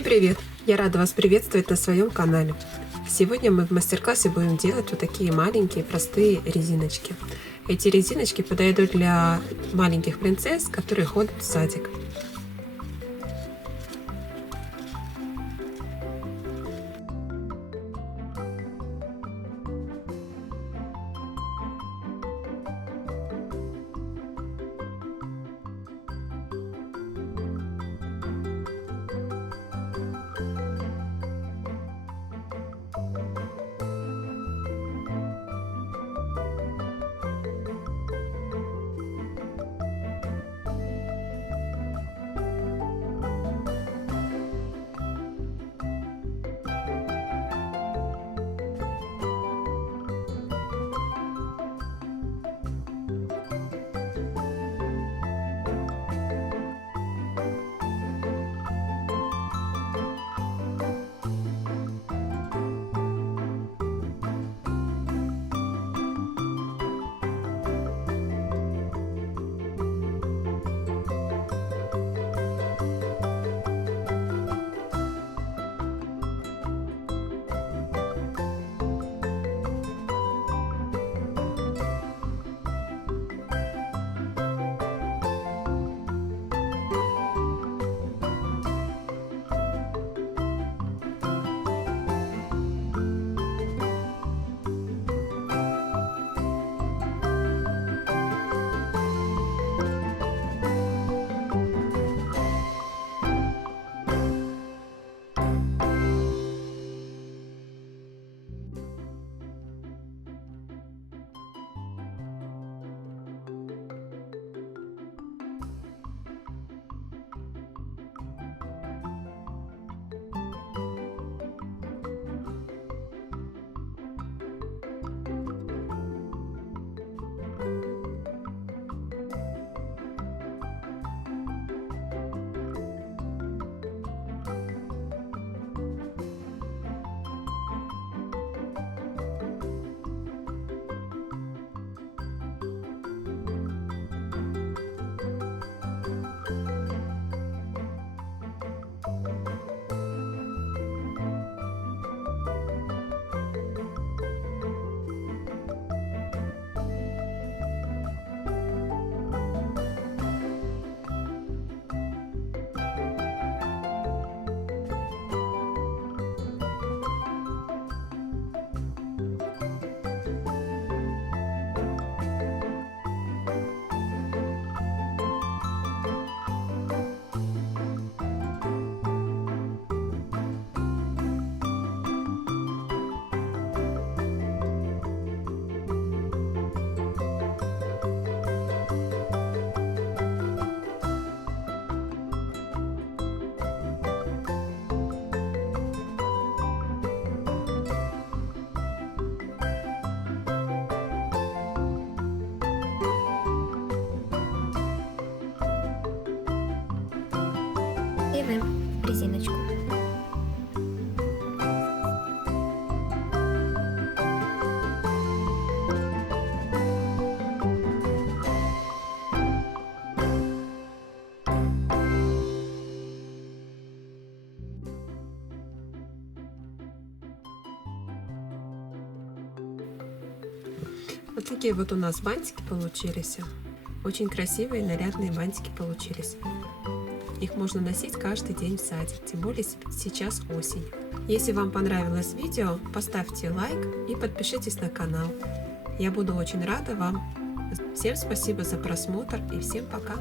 Всем привет! Я рада вас приветствовать на своем канале. Сегодня мы в мастер-классе будем делать вот такие маленькие простые резиночки. Эти резиночки подойдут для маленьких принцесс, которые ходят в садик. Делаем резиночку. Вот такие вот у нас бантики получились. Очень красивые, нарядные бантики получились. Их можно носить каждый день в садик, тем более сейчас осень. Если вам понравилось видео, поставьте лайк и подпишитесь на канал. Я буду очень рада вам. Всем спасибо за просмотр и всем пока!